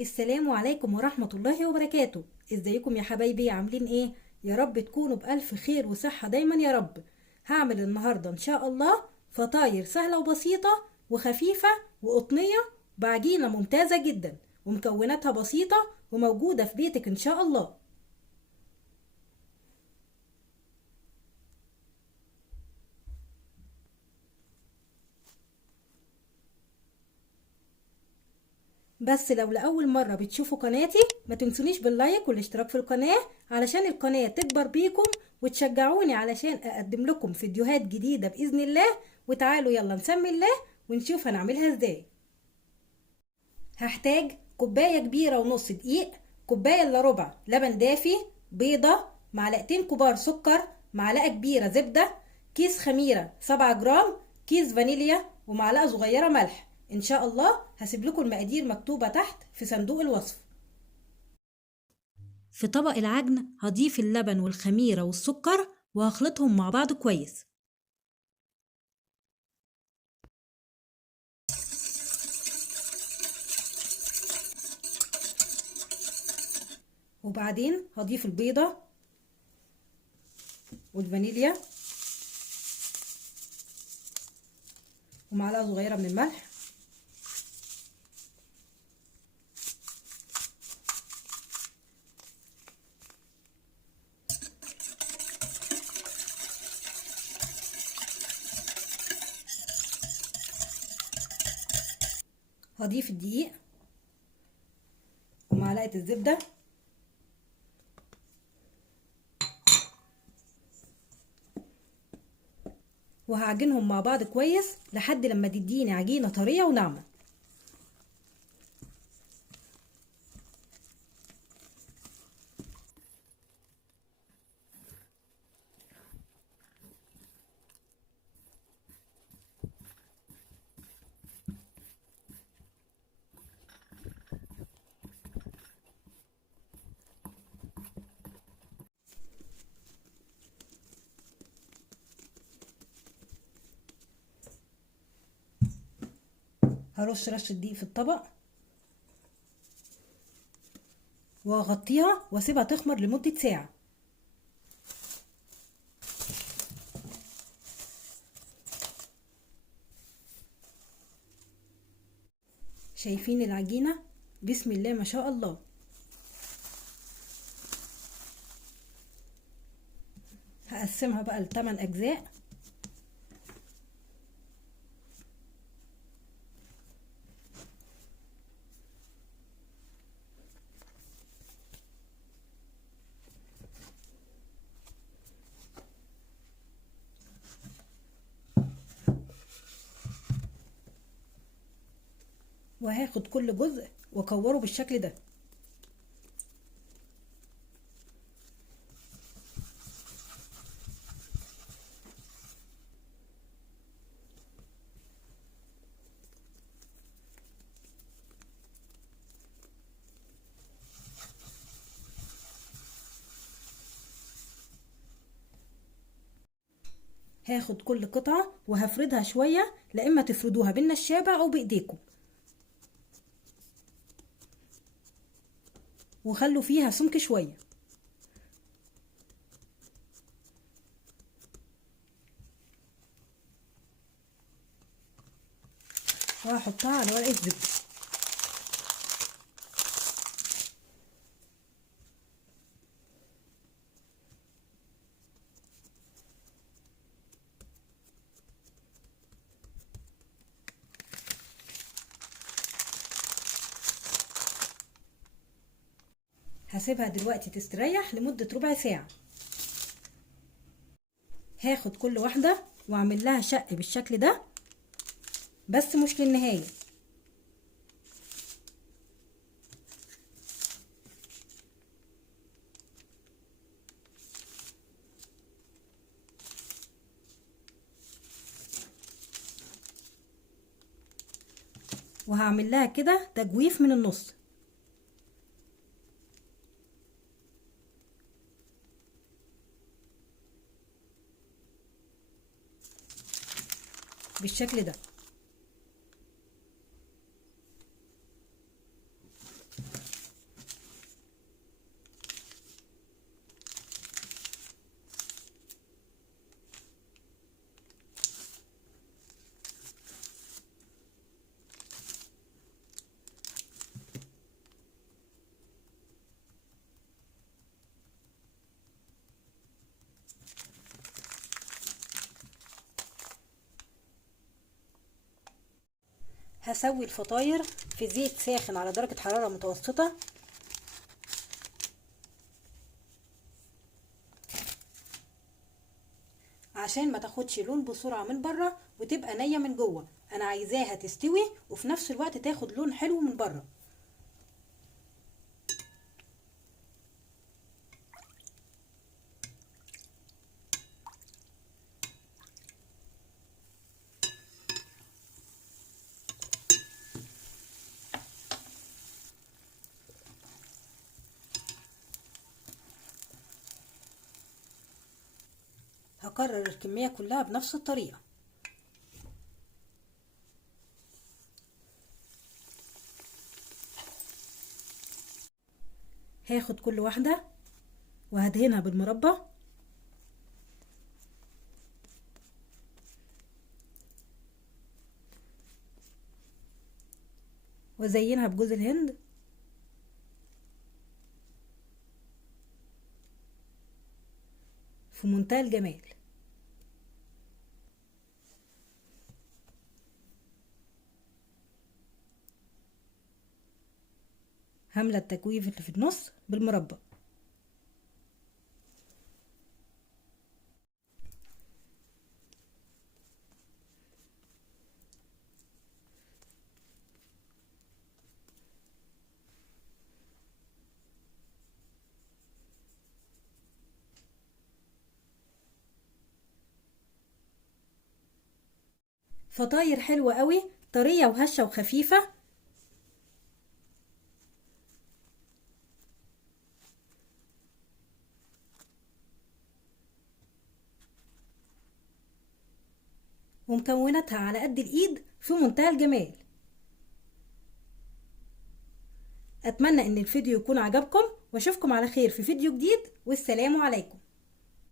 السلام عليكم ورحمة الله وبركاته. ازيكم يا حبايبي؟ عاملين ايه؟ يا رب تكونوا بألف خير وصحة دايما يا رب. هعمل النهاردة ان شاء الله فطاير سهلة وبسيطة وخفيفة وقطنية بعجينة ممتازة جدا، ومكوناتها بسيطة وموجودة في بيتك ان شاء الله. بس لو لأول مرة بتشوفوا قناتي ما تنسونيش باللايك والاشتراك في القناة علشان القناة تكبر بيكم، وتشجعوني علشان أقدم لكم فيديوهات جديدة بإذن الله. وتعالوا يلا نسمي الله ونشوف هنعملها ازاي. هحتاج كوباية كبيرة ونص دقيق، كوباية الا ربع لبن دافي، بيضة، معلقتين كبار سكر، معلقة كبيرة زبدة، كيس خميرة 7 جرام، كيس فانيليا، ومعلقة صغيرة ملح. ان شاء الله هسيب لكم المقادير مكتوبة تحت في صندوق الوصف. في طبق العجن هضيف اللبن والخميرة والسكر وهخلطهم مع بعض كويس. وبعدين هضيف البيضة والفانيليا ومعلقة صغيرة من الملح. هضيف الدقيق ومعلقة الزبدة وهعجنهم مع بعض كويس لحد لما تديني عجينة طرية وناعمة. هرش رشة دقيق في الطبق واغطيها واسيبها تخمر لمدة ساعة. شايفين العجينة؟ بسم الله ما شاء الله. هقسمها بقى ل8 اجزاء. وهاخد كل جزء واكوره بالشكل ده. هاخد كل قطعة وهفردها شوية، لا اما تفردوها بالنشابة او بايديكم، وخلوا فيها سمك شوية. وهحطها على ورقة زبدة. هسيبها دلوقتي تستريح لمدة ربع ساعة. هاخد كل واحدة واعمل لها شق بالشكل ده، بس مش للنهاية. وهعمل لها كده تجويف من النص بالشكل ده. هسوي الفطاير في زيت ساخن على درجة حرارة متوسطة. عشان ما تاخدش لون بسرعة من بره وتبقى نية من جوه، انا عايزاها تستوي وفي نفس الوقت تاخد لون حلو من بره. هكرر الكمية كلها بنفس الطريقة. هاخد كل واحدة وهدهنها بالمربى وازينها بجوز الهند في منتهى الجمال. هملى التجويف اللي في النص بالمربى. فطاير حلوة قوي، طرية وهشة وخفيفة. ومكوناتها على قد الايد في منتهى الجمال. اتمنى ان الفيديو يكون عجبكم واشوفكم على خير في فيديو جديد، والسلام عليكم.